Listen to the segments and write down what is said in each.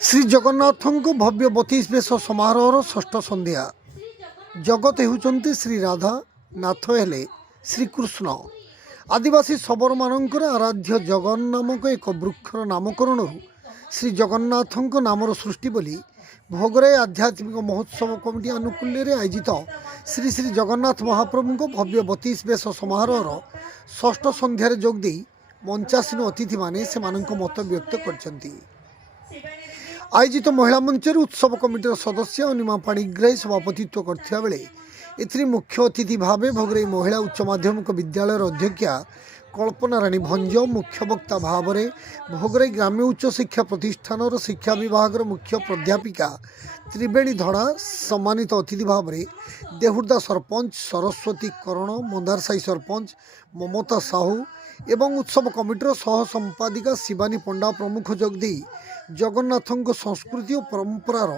ଶ୍ରୀ ଜଗନ୍ନାଥଙ୍କ ଭବ୍ୟ 32 ବେଶ ସମାରୋହର ଷଷ୍ଠ ସନ୍ଧ୍ୟା। ଜଗତ ହେଉଛନ୍ତି ଶ୍ରୀ ରାଧା, ନାଥ ହେଲେ ଶ୍ରୀକୃଷ୍ଣ। ଆଦିବାସୀ ଶବରମାନଙ୍କର ଆରାଧ୍ୟ ଜଗନ୍ ନାମକ ଏକ ବୃକ୍ଷର ନାମକରଣରୁ ଶ୍ରୀ ଜଗନ୍ନାଥଙ୍କ ନାମର ସୃଷ୍ଟି ବୋଲି ଭୋଗରାଇ ଆଧ୍ୟାତ୍ମିକ ମହୋତ୍ସବ କମିଟି ଆନୁକୂଲ୍ୟରେ ଆୟୋଜିତ ଶ୍ରୀ ଶ୍ରୀ ଜଗନ୍ନାଥ ମହାପ୍ରଭୁଙ୍କ ଭବ୍ୟ 32 ବେଶ ସମାରୋହର ଷଷ୍ଠ ସନ୍ଧ୍ୟାରେ ଯୋଗ ଦେଇ ମଞ୍ଚାସୀନ ଅତିଥିମାନେ ସେମାନଙ୍କ ମତ ବ୍ୟକ୍ତ କରିଛନ୍ତି। ଆୟୋଜିତ ମହିଳା ମଞ୍ଚରେ ଉତ୍ସବ କମିଟିର ସଦସ୍ୟ ଅନିମା ପାଣିଗ୍ରାହୀ ସଭାପତିତ୍ୱ କରିଥିବା ବେଳେ ଏଥିରେ ମୁଖ୍ୟ ଅତିଥି ଭାବେ ଭୋଗରାଇ ମହିଳା ଉଚ୍ଚ ମାଧ୍ୟମିକ ବିଦ୍ୟାଳୟର ଅଧ୍ୟକ୍ଷା କଳ୍ପନା ରାଣୀ ଭଞ୍ଜ, ମୁଖ୍ୟ ବକ୍ତା ଭାବରେ ଭୋଗରାଇ ଗ୍ରାମ୍ୟ ଉଚ୍ଚ ଶିକ୍ଷା ପ୍ରତିଷ୍ଠାନର ଶିକ୍ଷା ବିଭାଗର ମୁଖ୍ୟ ପ୍ରାଧ୍ୟାପିକା ତ୍ରିବେଣୀ ଧଡ଼ା, ସମ୍ମାନିତ ଅତିଥି ଭାବରେ ଦେହୁର୍ଦା ସରପଞ୍ଚ ସରସ୍ୱତୀ କରଣ, ମନ୍ଦାରସାହି ସରପଞ୍ଚ ମମତା ସାହୁ ଏବଂ ଉତ୍ସବ କମିଟିର ସହ ସମ୍ପାଦିକା ଶିବାନୀ ପଣ୍ଡା ପ୍ରମୁଖ ଯୋଗ ଦେଇ ଜଗନ୍ନାଥଙ୍କ ସଂସ୍କୃତି ଓ ପରମ୍ପରାର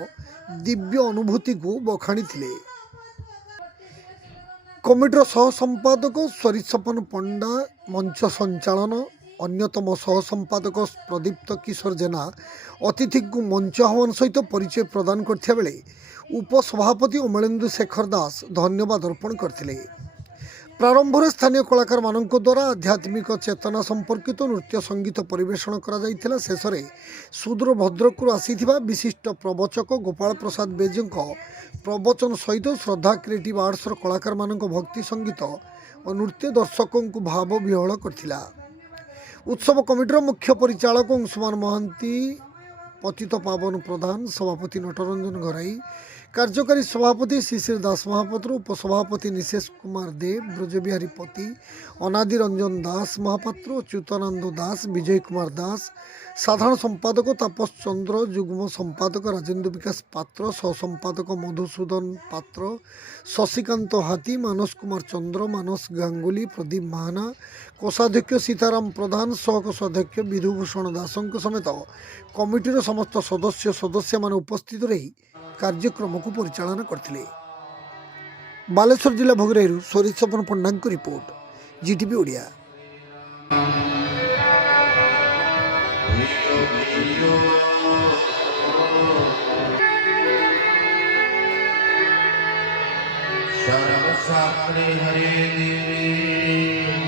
ଦିବ୍ୟ ଅନୁଭୂତିକୁ ବଖାଣିଥିଲେ। କମିଟିର ସହ ସମ୍ପାଦକ ସ୍ୱରିସପନ ପଣ୍ଡା ମଞ୍ଚ ସଞ୍ଚାଳନ, ଅନ୍ୟତମ ସହ ସମ୍ପାଦକ ପ୍ରଦୀପ୍ତ କିଶୋର ଜେନା ଅତିଥିଙ୍କୁ ମଞ୍ଚ ଆହ୍ୱାନ ସହିତ ପରିଚୟ ପ୍ରଦାନ କରିଥିବା ବେଳେ ଉପସଭାପତି ଅମଳେନ୍ଦୁ ଶେଖର ଦାସ ଧନ୍ୟବାଦ ଅର୍ପଣ କରିଥିଲେ। ପ୍ରାରମ୍ଭରେ ସ୍ଥାନୀୟ କଳାକାରମାନଙ୍କ ଦ୍ୱାରା ଆଧ୍ୟାତ୍ମିକ ଚେତନା ସମ୍ପର୍କିତ ନୃତ୍ୟ ସଙ୍ଗୀତ ପରିବେଷଣ କରାଯାଇଥିଲା। ଶେଷରେ ସୁଦୂର ଭଦ୍ରକରୁ ଆସିଥିବା ବିଶିଷ୍ଟ ପ୍ରବଚକ ଗୋପାଳ ପ୍ରସାଦ ବେଜଙ୍କ ପ୍ରବଚନ ସହିତ ଶ୍ରଦ୍ଧା କ୍ରିଏଟିଭ୍ ଆର୍ଟସର କଳାକାରମାନଙ୍କ ଭକ୍ତି ସଙ୍ଗୀତ ଓ ନୃତ୍ୟ ଦର୍ଶକଙ୍କୁ ଭାବ ବିହ୍ୱଳ କରିଥିଲା। ଉତ୍ସବ କମିଟିର ମୁଖ୍ୟ ପରିଚାଳକ ଅଂଶୁମାନ ମହାନ୍ତି, ପତିତ ପାବନ ପ୍ରଧାନ, ସଭାପତି ନଟରଞ୍ଜନ ଘରାଇ, କାର୍ଯ୍ୟକାରୀ ସଭାପତି ଶିଶିର ଦାସ ମହାପାତ୍ର, ଉପସଭାପତି ନିଶେଷ କୁମାର ଦେବ, ବ୍ରଜବିହାରୀ ପତି, ଅନାଦି ରଞ୍ଜନ ଦାସ ମହାପାତ୍ର, ଚ୍ୟୁତାନନ୍ଦ ଦାସ, ବିଜୟ କୁମାର ଦାସ, ସାଧାରଣ ସମ୍ପାଦକ ତାପସ ଚନ୍ଦ୍ର, ଯୁଗ୍ମ ସମ୍ପାଦକ ରାଜେନ୍ଦ୍ର ବିକାଶ ପାତ୍ର, ସହ ସମ୍ପାଦକ ମଧୁସୂଦନ ପାତ୍ର, ଶଶିକାନ୍ତ ହାତୀ, ମାନସ କୁମାର ଚନ୍ଦ୍ର, ମାନସ ଗାଙ୍ଗୁଲି, ପ୍ରଦୀପ ମାହାନା, କୋଷାଧ୍ୟକ୍ଷ ସୀତାରାମ ପ୍ରଧାନ, ସହକୋଷାଧ୍ୟକ୍ଷ ବିଧୁଭୂଷଣ ଦାସଙ୍କ ସମେତ କମିଟିର ସମସ୍ତ ସଦସ୍ୟମାନେ ଉପସ୍ଥିତ ରହି କାର୍ଯ୍ୟକ୍ରମକୁ ପରିଚାଳନା କରିଥିଲେ। ବାଲେଶ୍ୱର ଜିଲ୍ଲା ଭୋଗରାଇରୁ ସ୍ୱରିସପନ ପଣ୍ଡାଙ୍କ ରିପୋର୍ଟ, ଜିଟିଭି ଓଡ଼ିଆ। सर्वशास्त्रे हरे देवी